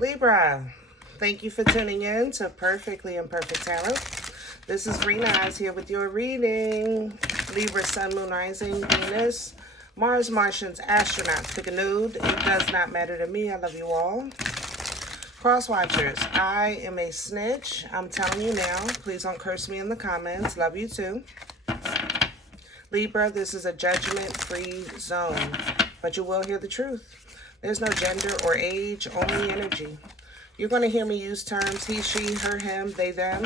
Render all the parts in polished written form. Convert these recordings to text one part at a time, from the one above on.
Libra, thank you for tuning in to Perfectly Imperfect Tarot. This is Rena Eyes here with your reading. Libra, Sun, Moon, Rising, Venus, Mars, Martians, astronauts. Pick a nude. It does not matter to me. I love you all. Cross watchers, I am a snitch. I'm telling you now. Please don't curse me in the comments. Love you too. Libra, this is a judgment-free zone, but you will hear the truth. There's no gender or age, only energy. You're going to hear me use terms he, she, her, him, they, them,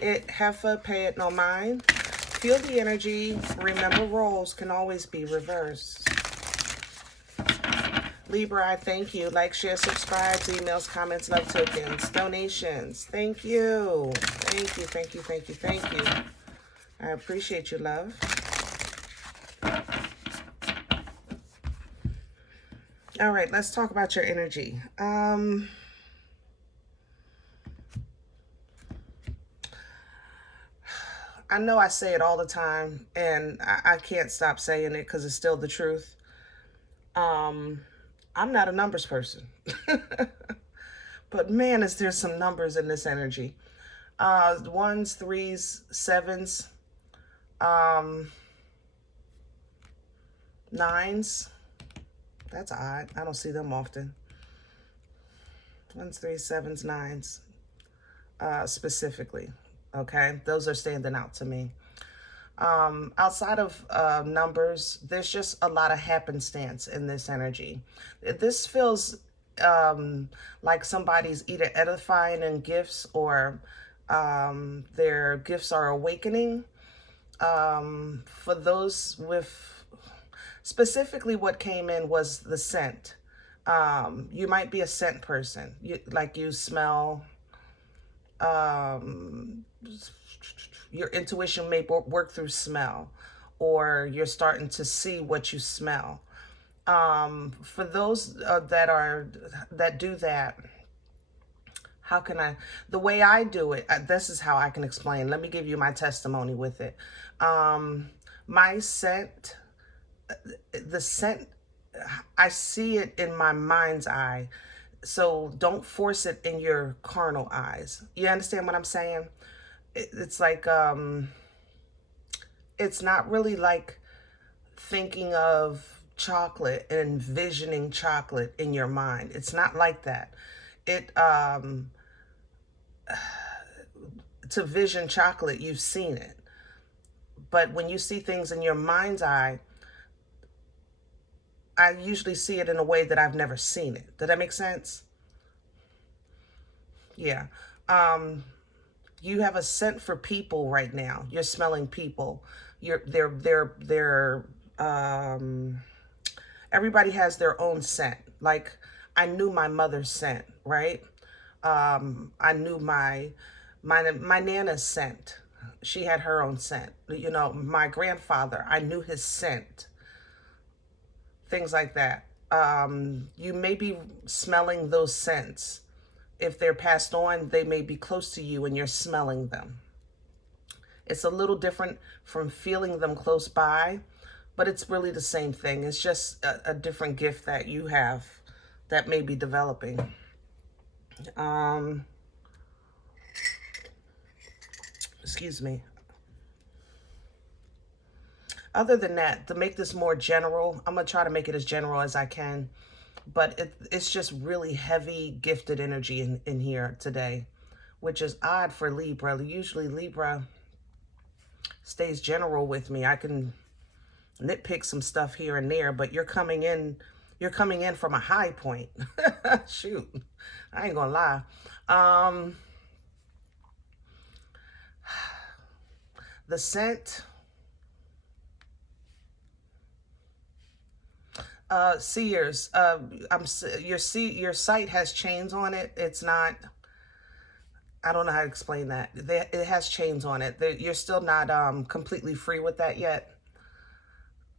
it, heifer, pay it no mind. Feel the energy. Remember, roles can always be reversed. Libra, I thank you. Like, share, subscribe, emails, comments, love tokens, donations. Thank you. Thank you, thank you, thank you, thank you. I appreciate you, love. All right, let's talk about your energy. I know I say it all the time, and I can't stop saying it because it's still the truth. I'm not a numbers person. But man, is there some numbers in this energy. Ones, threes, sevens, nines. That's odd. I don't see them often. Ones, threes, sevens, nines, specifically. Okay, those are standing out to me. Outside of numbers, there's just a lot of happenstance in this energy. This feels like somebody's either edifying in gifts or their gifts are awakening. For those with, specifically what came in was the scent. You might be a scent person. You smell, your intuition may work through smell, or you're starting to see what you smell. For those that do that, how can the way I do it, this is how I can explain. Let me give you my testimony with it. My scent, the scent, I see it in my mind's eye. So don't force it in your carnal eyes. You understand what I'm saying? It's like, it's not really like thinking of chocolate and envisioning chocolate in your mind. It's not like that. To vision chocolate, you've seen it. But when you see things in your mind's eye, I usually see it in a way that I've never seen it. Does that make sense? Yeah. You have a scent for people right now. You're smelling people. Everybody has their own scent. Like, I knew my mother's scent, right? I knew my Nana's scent. She had her own scent. You know, my grandfather, I knew his scent. Things like that. You may be smelling those scents. If they're passed on, they may be close to you and you're smelling them. It's a little different from feeling them close by, but it's really the same thing. It's just a different gift that you have that may be developing. Excuse me. Other than that, to make this more general, I'm going to try to make it as general as I can. But it's just really heavy, gifted energy in here today, which is odd for Libra. Usually Libra stays general with me. I can nitpick some stuff here and there, but you're coming in from a high point. Shoot, I ain't gonna lie. The scent, seers, your site has chains on it. It's not, I don't know how to explain that. It has chains on it. You're still not completely free with that yet.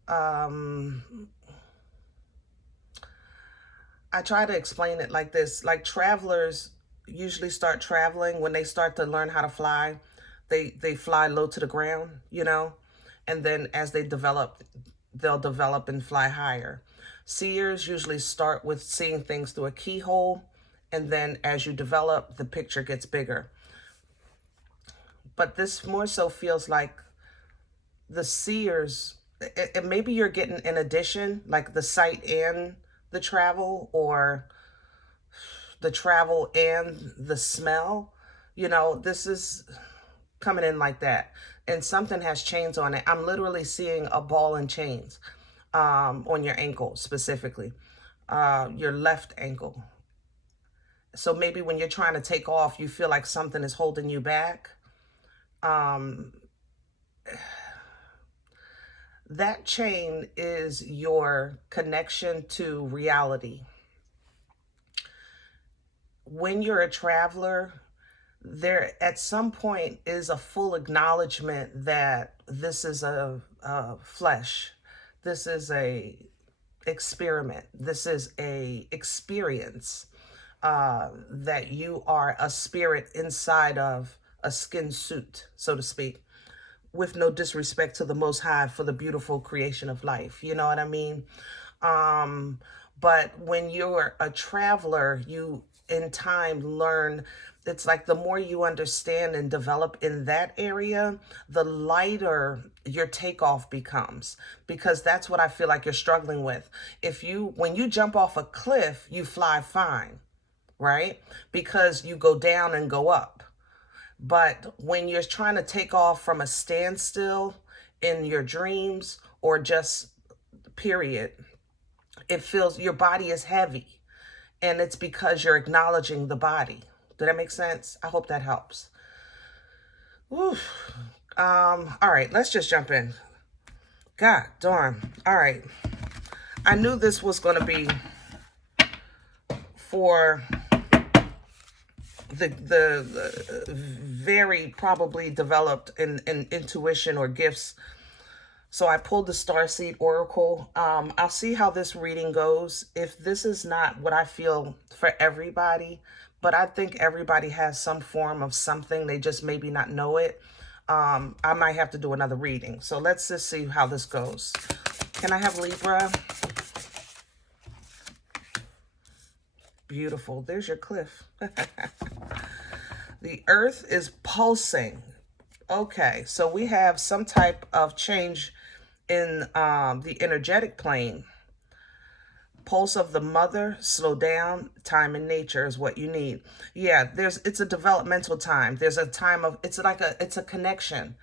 I try to explain it like this. Like, travelers usually start traveling when they start to learn how to fly. They fly low to the ground, you know, and then as they develop, they'll develop and fly higher. Seers usually start with seeing things through a keyhole And then as you develop, the picture gets bigger. But this more so feels like the seers, maybe you're getting an addition, like the sight and the travel, or the travel and the smell. This is coming in like that. And something has chains on it. I'm literally seeing a ball and chains on your ankle specifically, your left ankle. So maybe when you're trying to take off, you feel like something is holding you back. That chain is your connection to reality. When you're a traveler, there at some point is a full acknowledgement that this is a flesh. This is a experiment. This is a experience, that you are a spirit inside of a skin suit, so to speak, with no disrespect to the Most High for the beautiful creation of life. You know what I mean? But when you're a traveler, you in time learn, it's like the more you understand and develop in that area, the lighter your takeoff becomes, because that's what I feel like you're struggling with. When you jump off a cliff, you fly fine, right? Because you go down and go up. But when you're trying to take off from a standstill in your dreams, or just period, it feels your body is heavy. And it's because you're acknowledging the body. Did that make sense? I hope that helps. Oof. All right, let's just jump in. God darn. All right. I knew this was going to be for the very probably developed in intuition or gifts. So I pulled the Starseed Oracle. I'll see how this reading goes. If this is not what I feel for everybody, but I think everybody has some form of something, they just maybe not know it, I might have to do another reading. So let's just see how this goes. Can I have Libra? Beautiful. There's your cliff. The earth is pulsing. Okay, so we have some type of change in the energetic plane. Pulse of the mother, slow down, time in nature is what you need. Yeah, it's a developmental time. There's a time of, it's a connection.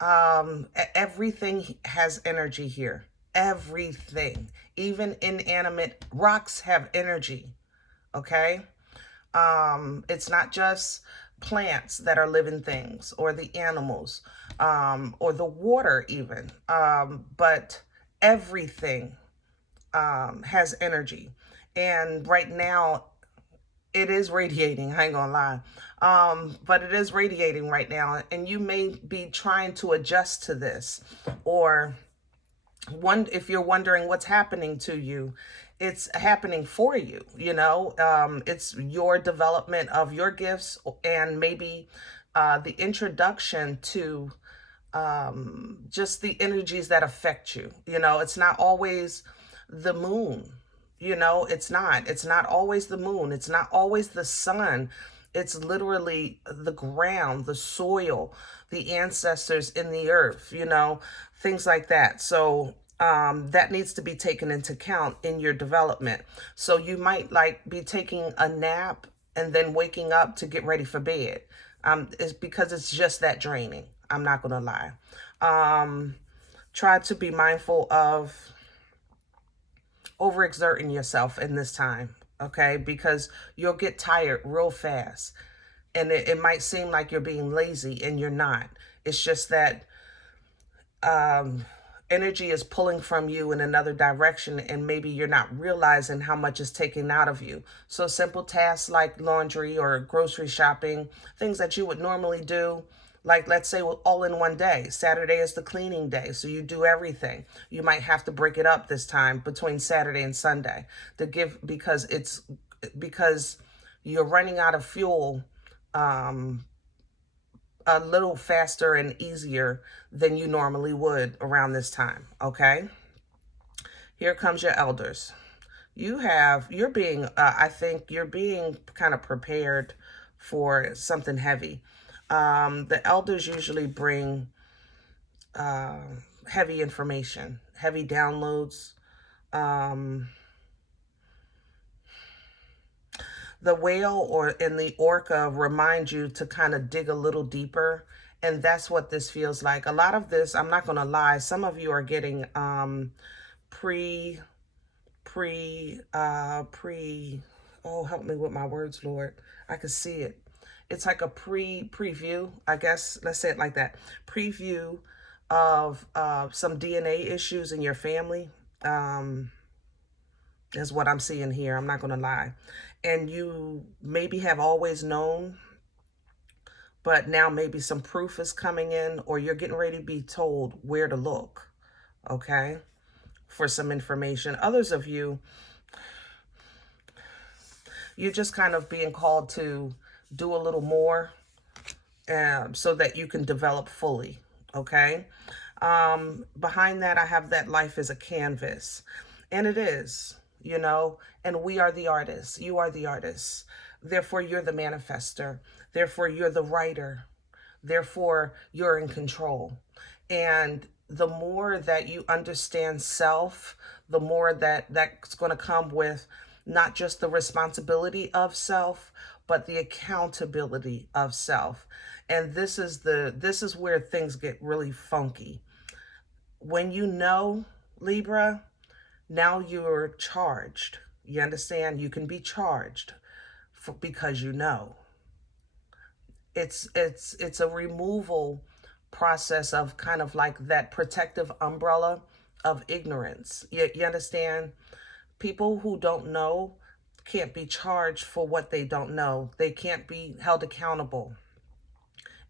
Everything has energy here. Everything. Even inanimate rocks have energy. Okay? It's not just plants that are living things, or the animals, or the water even, but everything has energy. And right now it is radiating, I ain't gonna lie, but it is radiating right now, and you may be trying to adjust to this, or if you're wondering what's happening to you, it's happening for you. It's your development of your gifts, and maybe the introduction to just the energies that affect you. It's not always the moon. It's not always the moon. It's not always the sun. It's literally the ground, the soil, the ancestors in the earth, things like that. So that needs to be taken into account in your development. So you might be taking a nap and then waking up to get ready for bed. It's because it's just that draining. I'm not going to lie. Try to be mindful of overexerting yourself in this time, okay? Because you'll get tired real fast. And it might seem like you're being lazy, and you're not. It's just that energy is pulling from you in another direction, and maybe you're not realizing how much is taken out of you. So simple tasks like laundry or grocery shopping, things that you would normally do, like let's say all in one day. Saturday is the cleaning day, so you do everything. You might have to break it up this time between Saturday and Sunday because you're running out of fuel a little faster and easier than you normally would around this time, okay? Here comes your elders. you're being, I think you're being kind of prepared for something heavy. The elders usually bring uh, heavy information, heavy downloads. Um, the whale or in the orca remind you to kind of dig a little deeper. And that's what this feels like. A lot of this, I'm not going to lie, some of you are getting pre, oh, help me with my words, Lord. I can see it. It's like a preview, I guess. Let's say it like that. Preview of some DNA issues in your family. Is what I'm seeing here. I'm not going to lie. And you maybe have always known, but now maybe some proof is coming in, or you're getting ready to be told where to look, okay, for some information. Others of you, you're just kind of being called to do a little more so that you can develop fully, okay? Behind that, I have that life is a canvas, and it is, you know, and we are the artists. You are the artist. Therefore, you're the manifester. Therefore, you're the writer. Therefore, you're in control. And the more that you understand self, the more that's going to come with not just the responsibility of self, but the accountability of self. And this is where things get really funky. When you know, Libra, now you're charged. You understand? You can be charged because you know. It's a removal process of kind of like that protective umbrella of ignorance. You understand? People who don't know can't be charged for what they don't know. They can't be held accountable.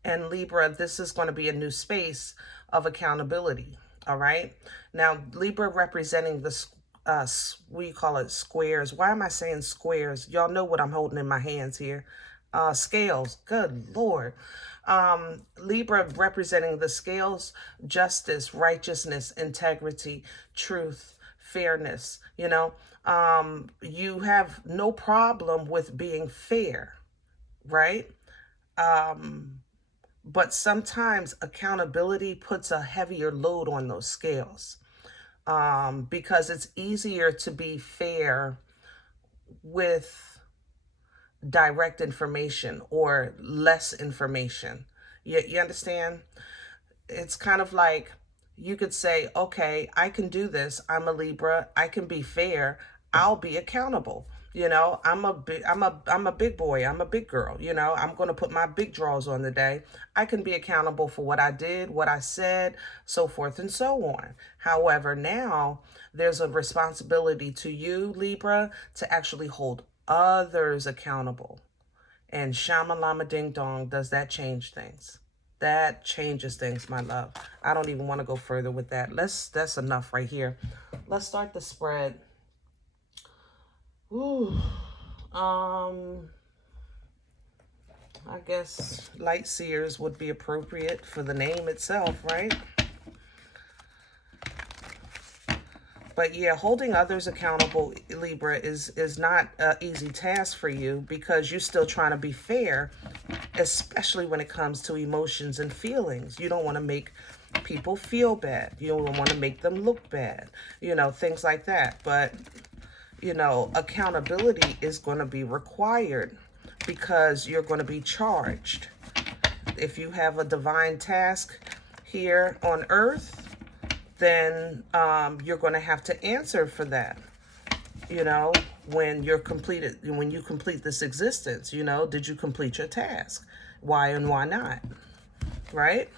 And Libra, this is going to be a new space of accountability. All right. Now, Libra representing the, what do you call it? Squares. Why am I saying squares? Y'all know what I'm holding in my hands here. Scales. Good Lord. Libra representing the scales, justice, righteousness, integrity, truth, fairness. You know, you have no problem with being fair, right? But sometimes accountability puts a heavier load on those scales because it's easier to be fair with direct information or less information. You understand? It's kind of like you could say, okay, I can do this. I'm a Libra. I can be fair. I'll be accountable. You know, I'm a big boy. I'm a big girl. You know, I'm going to put my big draws on the day. I can be accountable for what I did, what I said, so forth and so on. However, now there's a responsibility to you, Libra, to actually hold others accountable. And Shama Lama Ding Dong, does that change things? That changes things, my love. I don't even want to go further with that. That's enough right here. Let's start the spread. Ooh. I guess light seers would be appropriate for the name itself, right? But yeah, holding others accountable, Libra, is not an easy task for you because you're still trying to be fair, especially when it comes to emotions and feelings. You don't want to make people feel bad. You don't want to make them look bad, you know, things like that. But, you know, accountability is going to be required because you're going to be charged. If you have a divine task here on earth, then you're going to have to answer for that. You know, when you complete this existence, you know, did you complete your task? Why and why not? Right?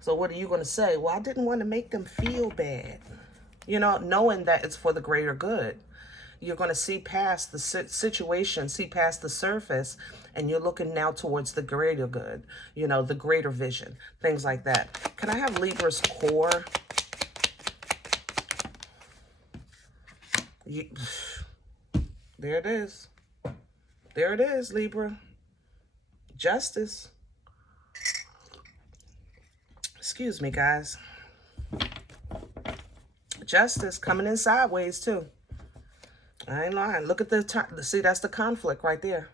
So what are you going to say? Well, I didn't want to make them feel bad. You know, knowing that it's for the greater good. You're going to see past the situation, see past the surface, and you're looking now towards the greater good, you know, the greater vision, things like that. Can I have Libra's core? There it is. There it is, Libra. Justice. Excuse me, guys. Justice coming in sideways, too. I ain't lying. Look at the time. See, that's the conflict right there.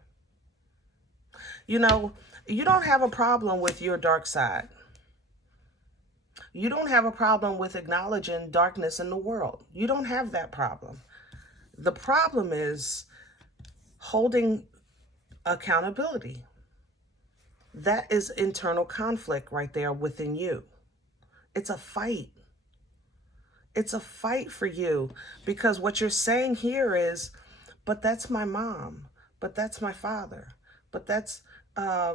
You know, you don't have a problem with your dark side. You don't have a problem with acknowledging darkness in the world. You don't have that problem. The problem is holding accountability. That is internal conflict right there within you. It's a fight. It's a fight for you, because what you're saying here is, but that's my mom, but that's my father, but that's my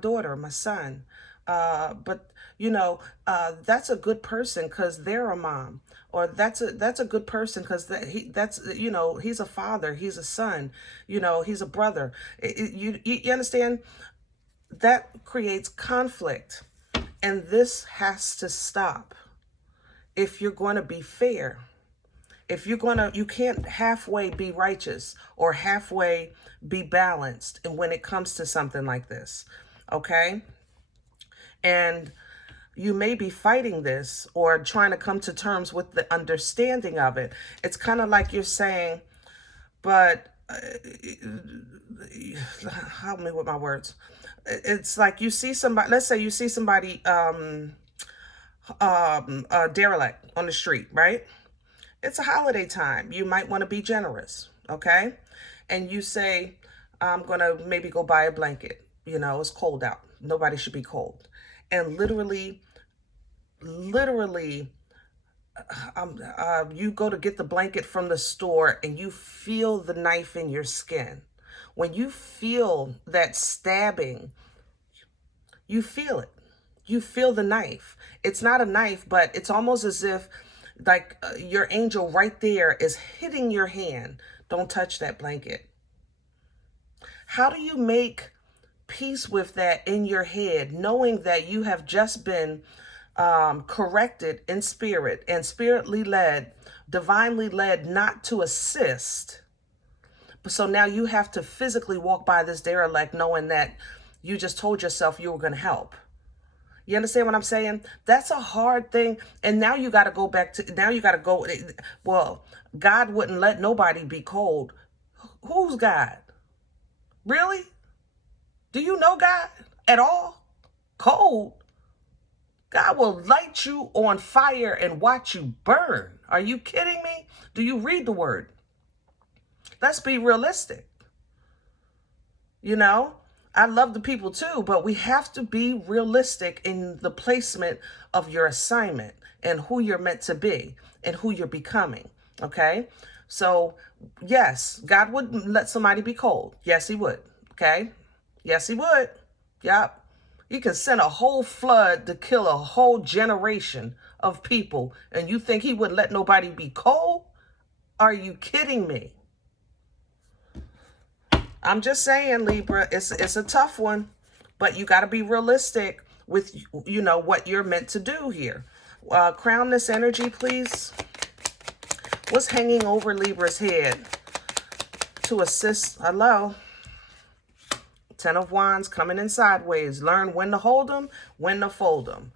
daughter, my son. But that's a good person because they're a mom, or that's a good person because he's a father, he's a son, he's a brother. You understand? That creates conflict, and this has to stop. If you're going to be fair, you can't halfway be righteous or halfway be balanced. And when it comes to something like this, okay? And you may be fighting this or trying to come to terms with the understanding of it. It's kind of like you're saying, but help me with my words. It's like you see somebody, let's say you see somebody, derelict on the street, right? It's a holiday time. You might want to be generous, okay? And you say, I'm going to maybe go buy a blanket. It's cold out. Nobody should be cold. And literally, you go to get the blanket from the store and you feel the knife in your skin. When you feel that stabbing, you feel it. You feel the knife. It's not a knife, but it's almost as if your angel right there is hitting your hand. Don't touch that blanket. How do you make peace with that in your head, knowing that you have just been corrected in spirit and divinely led not to assist? So now you have to physically walk by this derelict knowing that you just told yourself you were going to help. You understand what I'm saying? That's a hard thing. And now you got to go well, God wouldn't let nobody be cold. Who's God? Really? Do you know God at all? Cold? God will light you on fire and watch you burn. Are you kidding me? Do you read the word? Let's be realistic. I love the people too, but we have to be realistic in the placement of your assignment and who you're meant to be and who you're becoming, okay? So, yes, God would let somebody be cold. Yes, he would, okay? Yes, he would. Yep. He can send a whole flood to kill a whole generation of people, and you think he wouldn't let nobody be cold? Are you kidding me? I'm just saying, Libra, it's a tough one, but you got to be realistic with, what you're meant to do here. Crown this energy, please. What's hanging over Libra's head to assist? Hello. 10 of Wands coming in sideways. Learn when to hold them, when to fold them.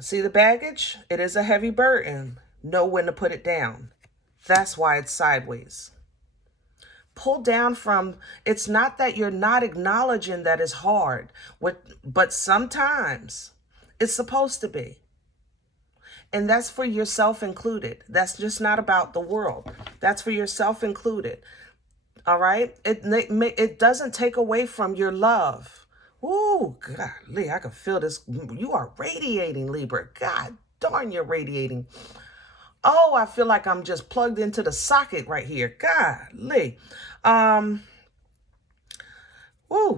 See the baggage? It is a heavy burden. Know when to put it down. That's why it's sideways. Pull down from, it's not that you're not acknowledging that it's hard, but sometimes it's supposed to be. And that's for yourself included. That's just not about the world. That's for yourself included. All right? It doesn't take away from your love. Ooh, golly, I can feel this. You are radiating, Libra. God darn, you're radiating. Oh, I feel like I'm just plugged into the socket right here. Golly.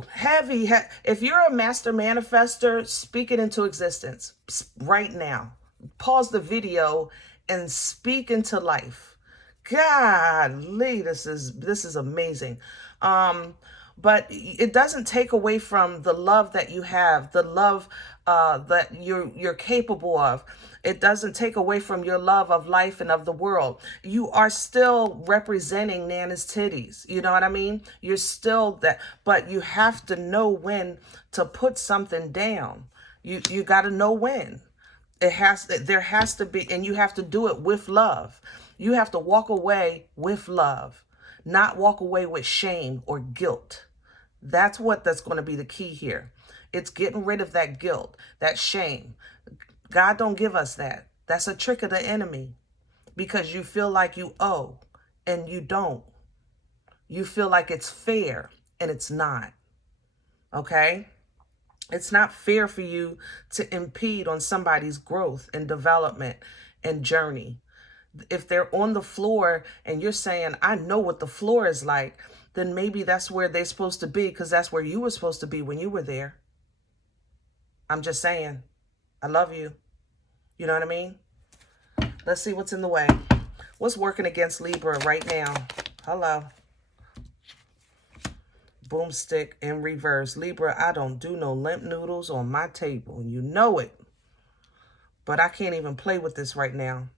Heavy. If you're a master manifester, speak it into existence right now. Pause the video and speak into life. Golly, this is amazing. But it doesn't take away from the love that you have, the love that you're capable of. It doesn't take away from your love of life and of the world. You are still representing Nana's titties. You know what I mean? You're still that, but you have to know when to put something down. You got to know when. There has to be, and you have to do it with love. You have to walk away with love, not walk away with shame or guilt. That's going to be the key here. It's getting rid of that guilt, that shame. God don't give us that. That's a trick of the enemy, because you feel like you owe and you don't. You feel like it's fair and it's not. Okay? It's not fair for you to impede on somebody's growth and development and journey. If they're on the floor and you're saying, I know what the floor is like, then maybe that's where they're supposed to be, because that's where you were supposed to be when you were there. I'm just saying. I love you. You know what I mean? Let's see what's in the way. What's working against Libra right now? Hello. Boomstick in reverse. Libra, I don't do no limp noodles on my table. You know it. But I can't even play with this right now.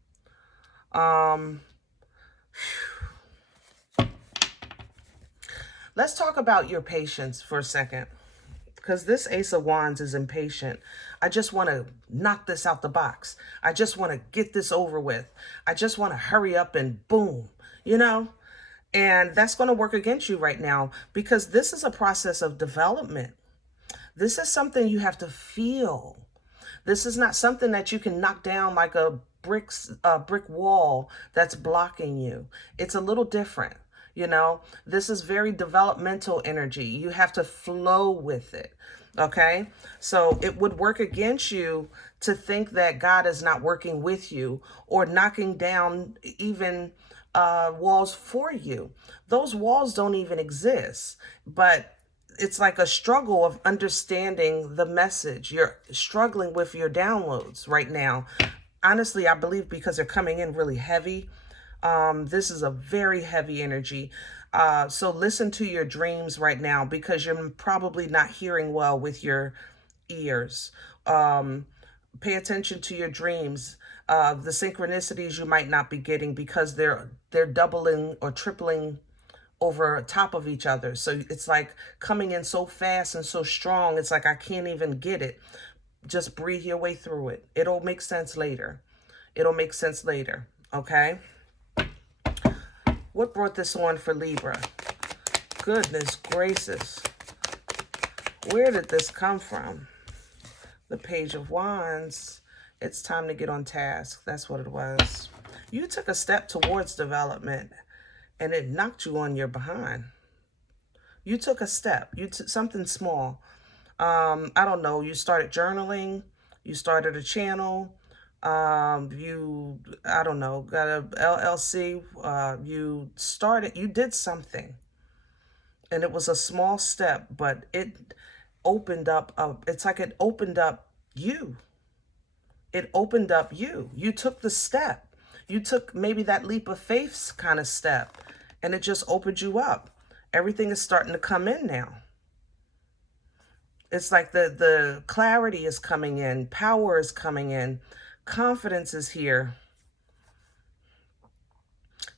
Let's talk about your patience for a second, because this Ace of Wands is impatient. I just want to knock this out the box. I just want to get this over with. I just want to hurry up and boom, you know? And that's going to work against you right now, because this is a process of development. This is something you have to feel. This is not something that you can knock down like a brick wall that's blocking you. It's a little different. You know, this is very developmental energy. You have to flow with it. Okay. So it would work against you to think that God is not working with you or knocking down even walls for you. Those walls don't even exist, but it's like a struggle of understanding the message. You're struggling with your downloads right now. Honestly, I believe because they're coming in really heavy. This is a very heavy energy. So listen to your dreams right now, because you're probably not hearing well with your ears. Pay attention to your dreams. The synchronicities you might not be getting, because they're doubling or tripling over top of each other. So it's like coming in so fast and so strong. It's like, I can't even get it. Just breathe your way through it. It'll make sense later. It'll make sense later. Okay. What brought this on for Libra? Goodness gracious. Where did this come from? The Page of Wands. It's time to get on task. That's what it was. You took a step towards development and it knocked you on your behind. You took a step. You took something small. I don't know. You started journaling. You started a channel. I don't know, got a LLC. You did something. And it was a small step, but it opened up. It's like it opened up you. It opened up you. You took the step. You took maybe that leap of faith kind of step, and it just opened you up. Everything is starting to come in now. It's like the clarity is coming in. Power is coming in. Confidence is here.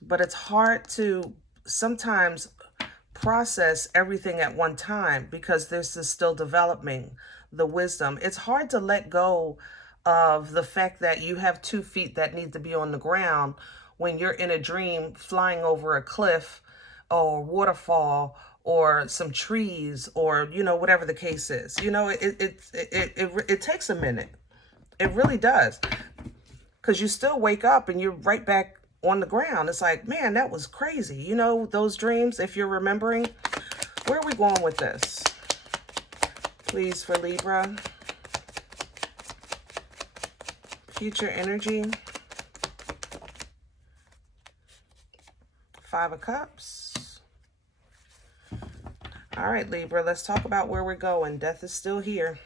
But it's hard to sometimes process everything at one time, because this is still developing the wisdom. It's hard to let go of the fact that you have 2 feet that need to be on the ground when you're in a dream flying over a cliff or waterfall or some trees, or, you know, whatever the case is. You know, it takes a minute. It really does. Because you still wake up and you're right back on the ground. It's like, man, that was crazy. You know, those dreams, if you're remembering. Where are we going with this? Please, for Libra. Future energy. 5 of Cups. All right, Libra, let's talk about where we're going. Death is still here.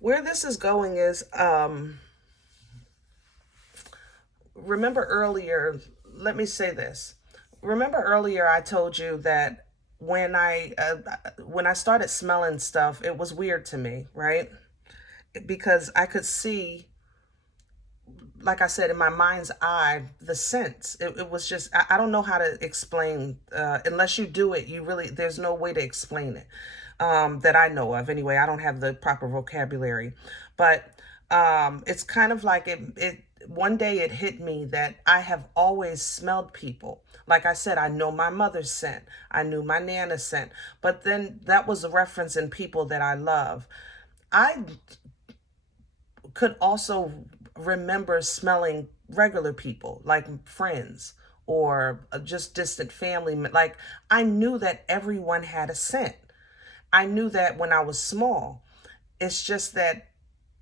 Where this is going is, remember earlier, let me say this. Remember earlier I told you that when I started smelling stuff, it was weird to me, right? Because I could see, like I said, in my mind's eye, the sense. It was just, I don't know how to explain, unless you do it, there's no way to explain it. That I know of anyway. I don't have the proper vocabulary, but it's kind of like one day it hit me that I have always smelled people. Like I said, I know my mother's scent. I knew my Nana's scent. But then that was a reference in people that I love. I could also remember smelling regular people, like friends or just distant family. Like I knew that everyone had a scent. I knew that when I was small. It's just that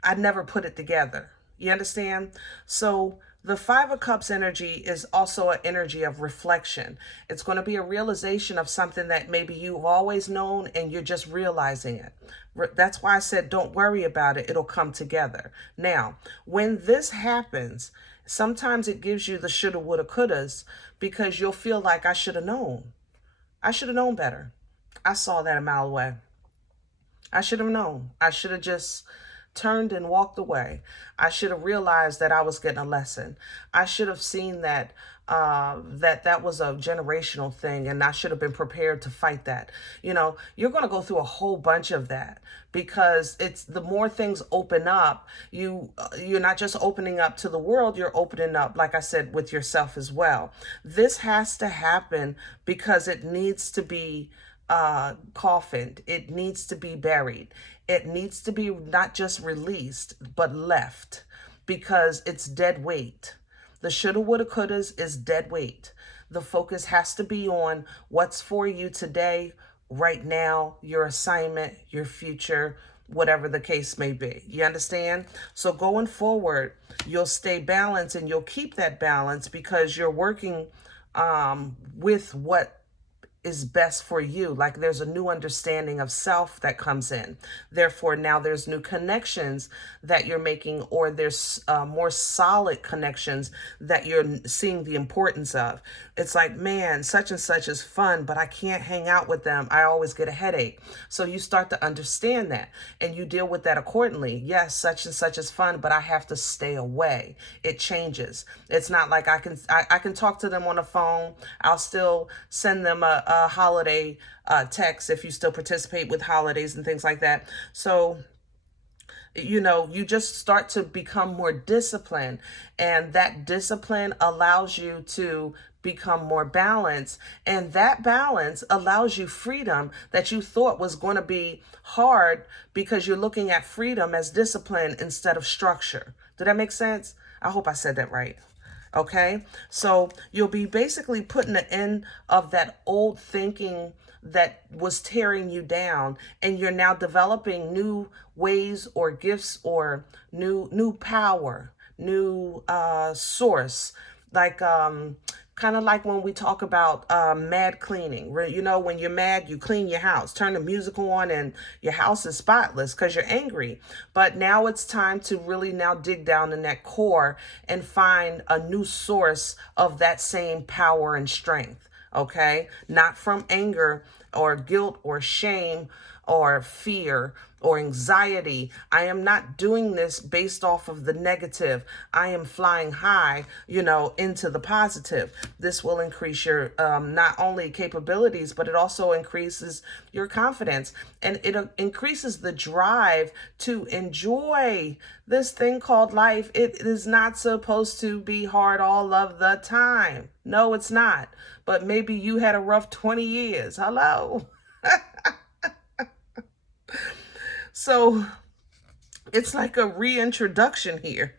I never put it together. You understand? So the Five of Cups energy is also an energy of reflection. It's going to be a realization of something that maybe you've always known and you're just realizing it. That's why I said don't worry about it. It'll come together. Now, when this happens, sometimes it gives you the shoulda, woulda, couldas because you'll feel like I should have known. I should have known better. I saw that a mile away. I should have known. I should have just turned and walked away. I should have realized that I was getting a lesson. I should have seen that that was a generational thing, and I should have been prepared to fight that. You know, you're going to go through a whole bunch of that because it's the more things open up, you're not just opening up to the world, you're opening up, like I said, with yourself as well. This has to happen because it needs to be coffined. It needs to be buried. It needs to be not just released, but left because it's dead weight. The shoulda, woulda, couldas is dead weight. The focus has to be on what's for you today, right now, your assignment, your future, whatever the case may be. You understand? So going forward, you'll stay balanced and you'll keep that balance because you're working with what is best for you. Like there's a new understanding of self that comes in. Therefore, now there's new connections that you're making, or there's more solid connections that you're seeing the importance of. It's like, man, such and such is fun, but I can't hang out with them. I always get a headache. So you start to understand that and you deal with that accordingly. Yes, such and such is fun, but I have to stay away. It changes. It's not like I can talk to them on the phone. I'll still send them a holiday text if you still participate with holidays and things like that. So, you know, you just start to become more disciplined, and that discipline allows you to become more balanced, and that balance allows you freedom that you thought was going to be hard because you're looking at freedom as discipline instead of structure. Did that make sense? I hope I said that right. Okay, so you'll be basically putting an end of that old thinking that was tearing you down, and you're now developing new ways or gifts or new power, new source, like kind of like when we talk about mad cleaning. You know, when you're mad, you clean your house, turn the music on, and your house is spotless because you're angry. But now it's time to really now dig down in that core and find a new source of that same power and strength. Okay, not from anger or guilt or shame or fear or anxiety. I am not doing this based off of the negative. I am flying high, you know, into the positive. This will increase your not only capabilities, but it also increases your confidence, and it increases the drive to enjoy this thing called life. It is not supposed to be hard all of the time. No, it's not. But maybe you had a rough 20 years. Hello. So it's like a reintroduction here.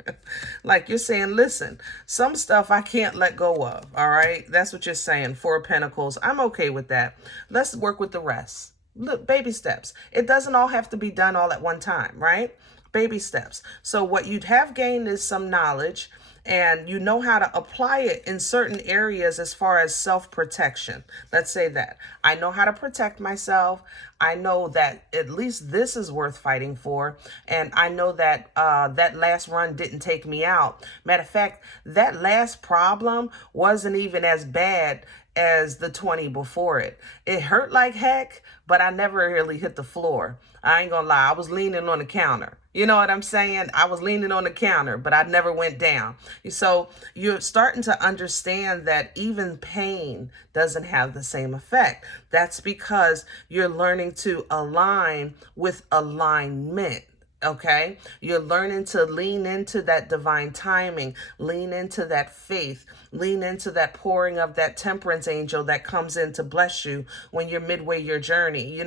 Like you're saying, listen, some stuff I can't let go of. All right. That's what you're saying. Four of Pentacles. I'm okay with that. Let's work with the rest. Look, baby steps. It doesn't all have to be done all at one time, right? Baby steps. So what you'd have gained is some knowledge, and you know how to apply it in certain areas as far as self-protection. Let's say that. I know how to protect myself. I know that at least this is worth fighting for. And I know that that last run didn't take me out. Matter of fact, that last problem wasn't even as bad as the 20 before it. It hurt like heck, but I never really hit the floor. I ain't gonna lie, I was leaning on the counter. You know what I'm saying? I was leaning on the counter, but I never went down. So you're starting to understand that even pain doesn't have the same effect. That's because you're learning to align with alignment. Okay, you're learning to lean into that divine timing, lean into that faith, lean into that pouring of that temperance angel that comes in to bless you when you're midway your journey,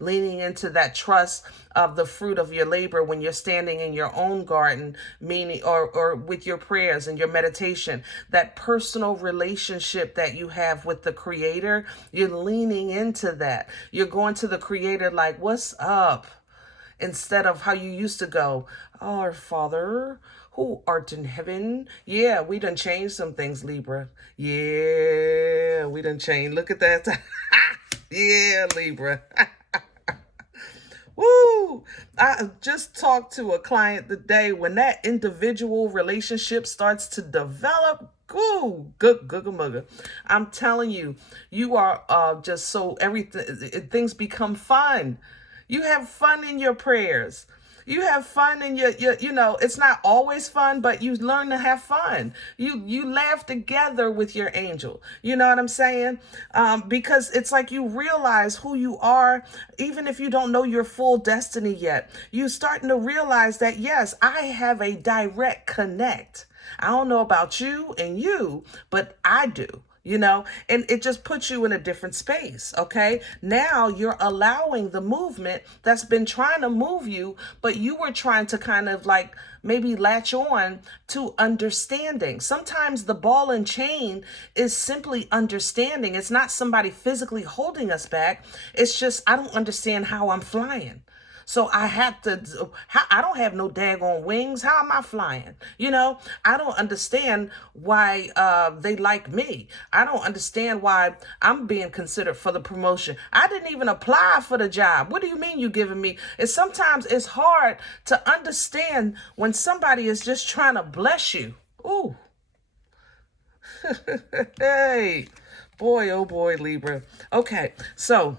leaning into that trust of the fruit of your labor when you're standing in your own garden, meaning or with your prayers and your meditation, that personal relationship that you have with the creator. You're leaning into that. You're going to the creator like, what's up? Instead of how you used to go, our Father, who art in heaven. Yeah, we done changed some things, Libra. Yeah, we done changed. Look at that. Yeah, Libra. Woo! I just talked to a client today. When that individual relationship starts to develop, ooh, good, mugga. I'm telling you, you are just so everything. Things become fun. You have fun in your prayers. You have fun in your, it's not always fun, but you learn to have fun. You laugh together with your angel. You know what I'm saying? Because it's like you realize who you are, even if you don't know your full destiny yet. You starting to realize that, yes, I have a direct connect. I don't know about you, but I do. And it just puts you in a different space. Okay. Now you're allowing the movement that's been trying to move you, but you were trying to kind of like maybe latch on to understanding. Sometimes the ball and chain is simply understanding. It's not somebody physically holding us back. It's just, I don't understand how I'm flying. So I have to, I don't have no daggone wings. How am I flying? I don't understand why they like me. I don't understand why I'm being considered for the promotion. I didn't even apply for the job. What do you mean you giving me? Sometimes it's hard to understand when somebody is just trying to bless you. Ooh. Hey, boy, oh boy, Libra. Okay, so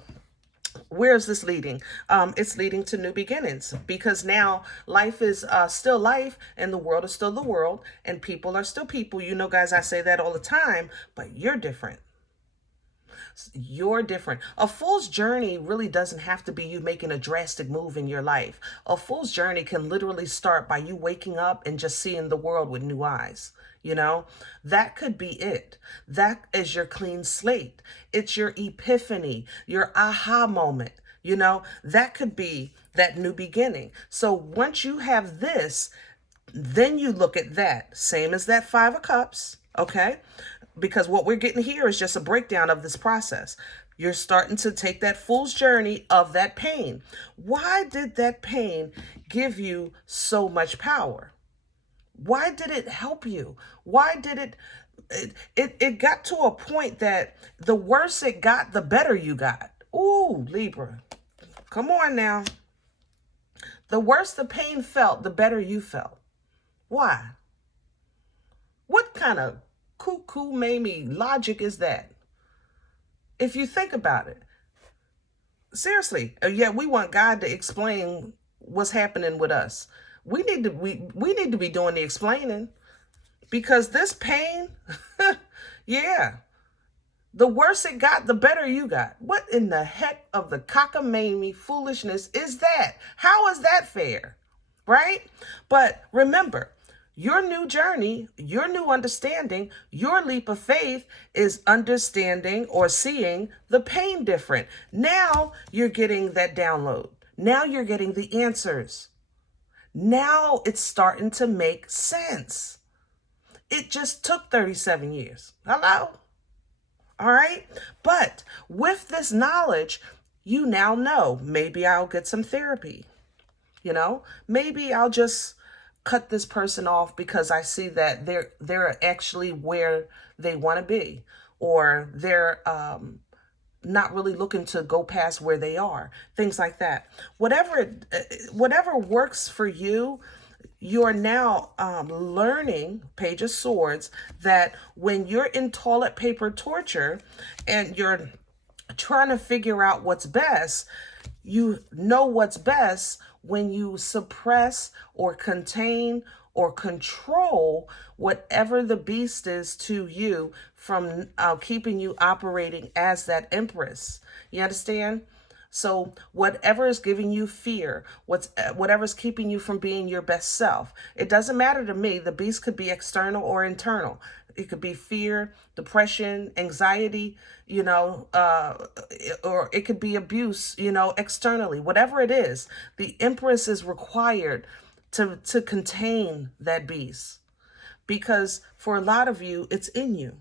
where's this leading? It's leading to new beginnings, because now life is still life and the world is still the world and people are still people. Guys, I say that all the time, but you're different. You're different. A fool's journey really doesn't have to be you making a drastic move in your life. A fool's journey can literally start by you waking up and just seeing the world with new eyes. That could be it. That is your clean slate. It's your epiphany, your aha moment. That could be that new beginning. So once you have this, then you look at that, same as that 5 of Cups, okay? Because what we're getting here is just a breakdown of this process. You're starting to take that fool's journey of that pain. Why did that pain give you so much power? Why did it help you? Why did it got to a point that the worse it got, the better you got. Ooh, Libra. Come on now. The worse the pain felt, the better you felt. Why? What kind of cuckoo mamie logic is that? If you think about it. Seriously, we want God to explain what's happening with us. We need to be doing the explaining, because this pain, yeah, the worse it got, the better you got. What in the heck of the cockamamie foolishness is that? How is that fair? Right? But remember, your new journey, your new understanding, your leap of faith is understanding or seeing the pain different. Now you're getting that download. Now you're getting the answers. Now it's starting to make sense. It just took 37 years. Hello? All right? But with this knowledge, you now know, maybe I'll get some therapy. Maybe I'll just cut this person off because I see that they're actually where they want to be, or they're not really looking to go past where they are. Things like that. Whatever works for you. You're now learning, Page of Swords, that when you're in toilet paper torture and you're trying to figure out what's best, you know what's best when you suppress or contain or control whatever the beast is to you from keeping you operating as that empress. You understand? So whatever is giving you fear, whatever's keeping you from being your best self, it doesn't matter to me. The beast could be external or internal. It could be fear, depression, anxiety, or it could be abuse, externally. Whatever it is, the Empress is required to contain that beast, because for a lot of you, it's in you.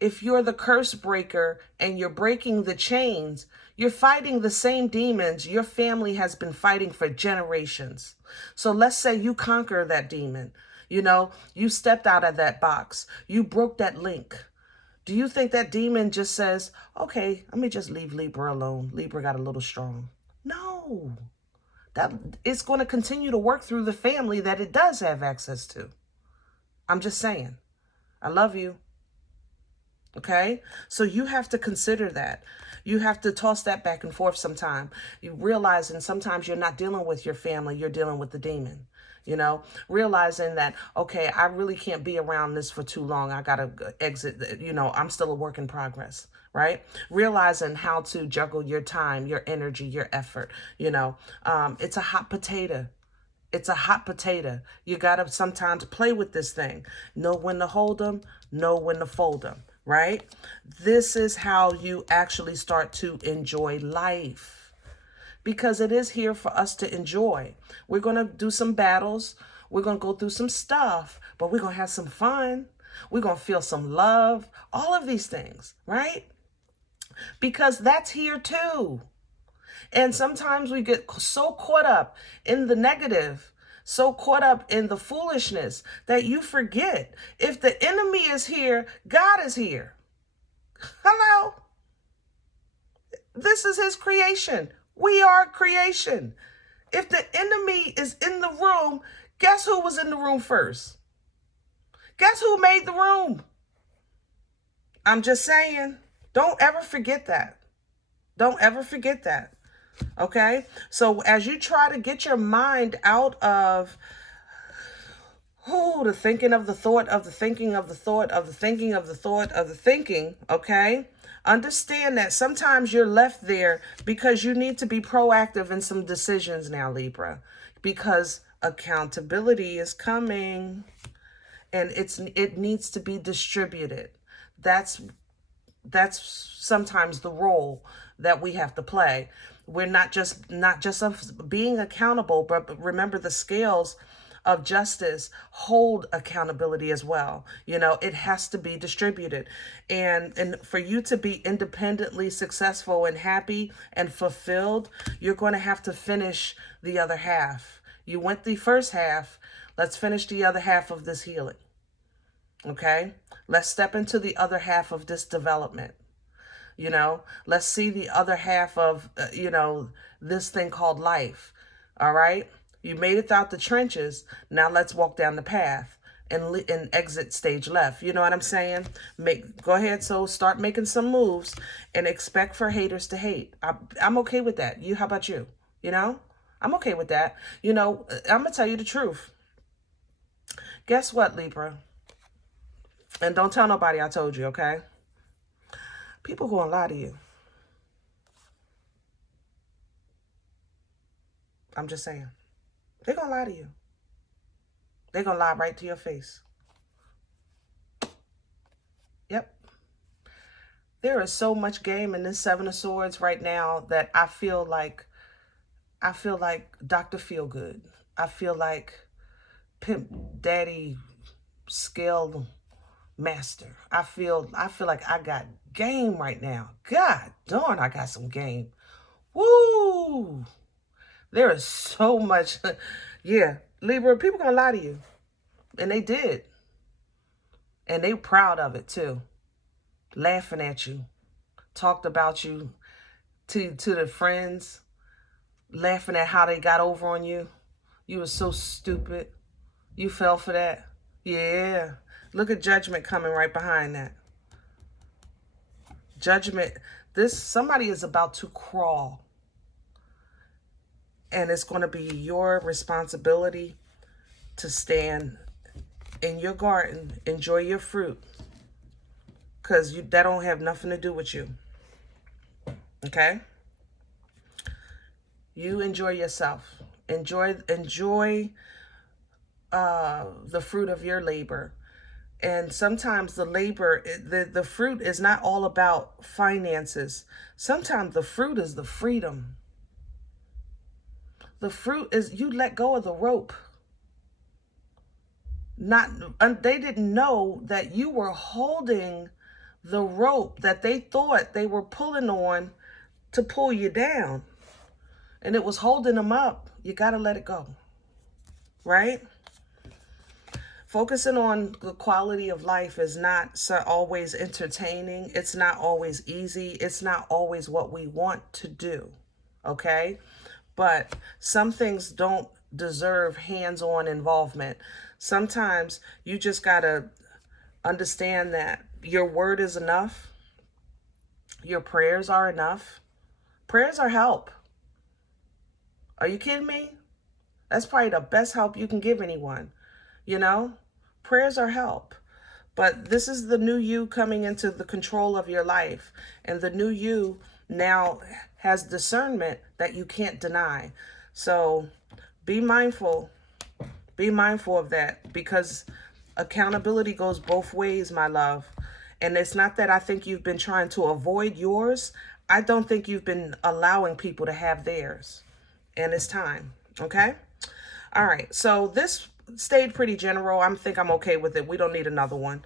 If you're the curse breaker and you're breaking the chains, you're fighting the same demons your family has been fighting for generations. So let's say you conquer that demon. You stepped out of that box. You broke that link. Do you think that demon just says, okay, let me just leave Libra alone. Libra got a little strong. No. That it's going to continue to work through the family that it does have access to. I'm just saying. I love you. Okay? So you have to consider that. You have to toss that back and forth sometime. You realizing sometimes you're not dealing with your family, you're dealing with the demon. Realizing that, okay, I really can't be around this for too long. I got to exit, I'm still a work in progress, right? Realizing how to juggle your time, your energy, your effort, it's a hot potato. It's a hot potato. You got to sometimes play with this thing. Know when to hold them, know when to fold them, right? This is how you actually start to enjoy life, because it is here for us to enjoy. We're going to do some battles. We're going to go through some stuff, but we're going to have some fun. We're going to feel some love, all of these things, right? Because that's here too. And sometimes we get so caught up in the negative, so caught up in the foolishness that you forget, if the enemy is here, God is here. Hello? This is his creation. We are creation. If the enemy is in the room, guess who was in the room first? Guess who made the room? I'm just saying, don't ever forget that. Don't ever forget that. Okay? So as you try to get your mind out of the thinking of the thought of the thinking of the thought of the thinking of the thought of the thinking, okay? Understand that sometimes you're left there because you need to be proactive in some decisions now, Libra, because accountability is coming and it needs to be distributed. That's sometimes the role that we have to play. We're not just of being accountable, but remember the scales of justice hold accountability as well. It has to be distributed. And for you to be independently successful and happy and fulfilled, you're going to have to finish the other half. You went the first half. Let's finish the other half of this healing. Okay? Let's step into the other half of this development. Let's see the other half of, this thing called life. All right? You made it out the trenches. Now let's walk down the path and exit stage left. You know what I'm saying? Go ahead. So start making some moves and expect for haters to hate. I'm okay with that. How about you? I'm okay with that. I'm going to tell you the truth. Guess what, Libra? And don't tell nobody I told you, okay? People going to lie to you. I'm just saying. They're going to lie to you. They're going to lie right to your face. Yep. There is so much game in this Seven of Swords right now that I feel like Dr. Feelgood. I feel like Pimp Daddy Scale Master. I feel like I got game right now. God darn, I got some game. Woo! There is so much. Yeah, Libra, people gonna lie to you. And they did. And they proud of it too. Laughing at you. Talked about you to the friends. Laughing at how they got over on you. You were so stupid. You fell for that. Yeah. Look at Judgment coming right behind that. Judgment. Somebody is about to crawl. And it's going to be your responsibility to stand in your garden, enjoy your fruit, because that don't have nothing to do with you. Okay? You enjoy yourself. Enjoy the fruit of your labor. And sometimes the labor, the fruit is not all about finances. Sometimes the fruit is the freedom. The fruit is you let go of the rope. They didn't know that you were holding the rope that they thought they were pulling on to pull you down. And it was holding them up. You got to let it go. Right? Focusing on the quality of life is not always entertaining. It's not always easy. It's not always what we want to do. Okay? But some things don't deserve hands-on involvement. Sometimes you just got to understand that your word is enough. Your prayers are enough. Prayers are help. Are you kidding me? That's probably the best help you can give anyone. You know, prayers are help. But this is the new you coming into the control of your life. And the new you now has discernment that you can't deny. So be mindful. Be mindful of that, because accountability goes both ways, my love. And it's not that I think you've been trying to avoid yours. I don't think you've been allowing people to have theirs. And it's time. Okay? All right. So this stayed pretty general. I think I'm okay with it. We don't need another one.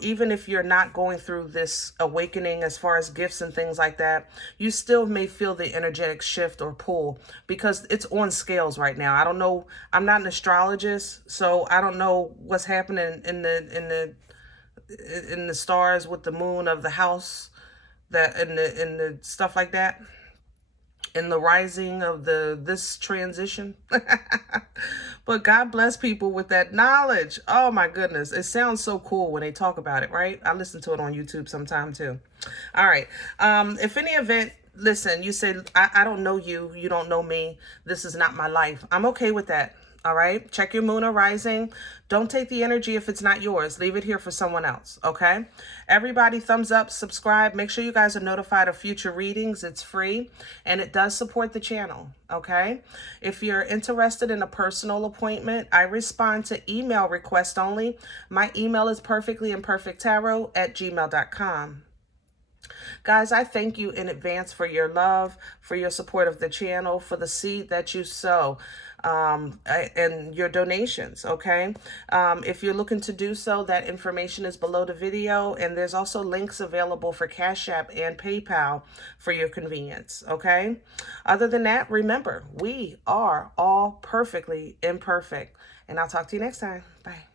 Even if you're not going through this awakening as far as gifts and things like that, you still may feel the energetic shift or pull, because it's on scales right now. I don't know. I'm not an astrologist, so I don't know what's happening in the stars with the moon of the house, that in the stuff like that, in the rising of this transition. But God bless people with that knowledge. Oh my goodness. It sounds so cool when they talk about it, right? I listen to it on YouTube sometime too. All right. If any event, listen, you say, I don't know you. You don't know me. This is not my life. I'm okay with that. All right. Check your moon or rising. Don't take the energy if it's not yours. Leave it here for someone else. Okay. Everybody, thumbs up, subscribe. Make sure you guys are notified of future readings. It's free and it does support the channel. Okay. If you're interested in a personal appointment, I respond to email request only. My email is perfectlyimperfecttarot@gmail.com. Guys, I thank you in advance for your love, for your support of the channel, for the seed that you sow, and your donations, okay? If you're looking to do so, that information is below the video, and there's also links available for CashApp and PayPal for your convenience, okay? Other than that, remember, we are all perfectly imperfect, and I'll talk to you next time. Bye.